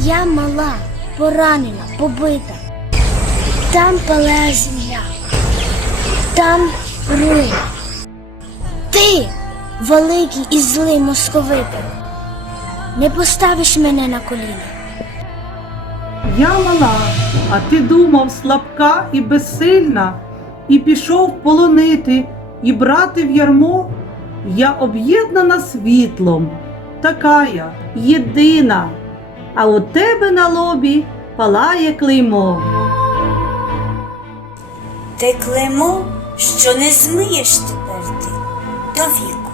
Я мала, поранена, побита. Там палає земля, там руїна. Ти, великий і злий московити, не поставиш мене на коліна. Я мала, а ти думав слабка і безсильна, і пішов полонити, і брати в ярмо. Я об'єднана світлом, така я, єдина, а у тебе на лобі палає клеймо. Те клеймо, що не змиєш тепер ти до віку,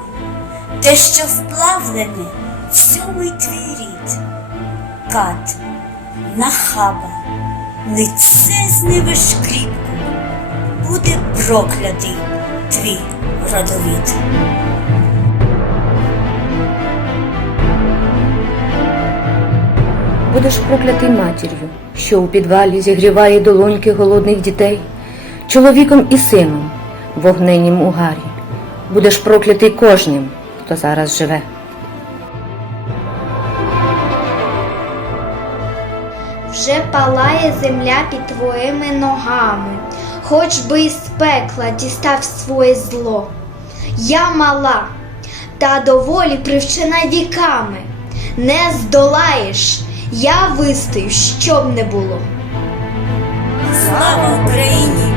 те, що вплавлене в сьомий твій рід. Кат, нахаба, лице шкріпку, буде проклятий твій родовід. Будеш проклятий матір'ю, що у підвалі зігріває долоньки голодних дітей, чоловіком і сином, вогненім у гарі. Будеш проклятий кожним, хто зараз живе. Вже палає земля під твоїми ногами, хоч би із пекла дістав своє зло. Я мала, та доволі привчена віками. Не здолаєш, я вистою, щоб не було. Слава Україні!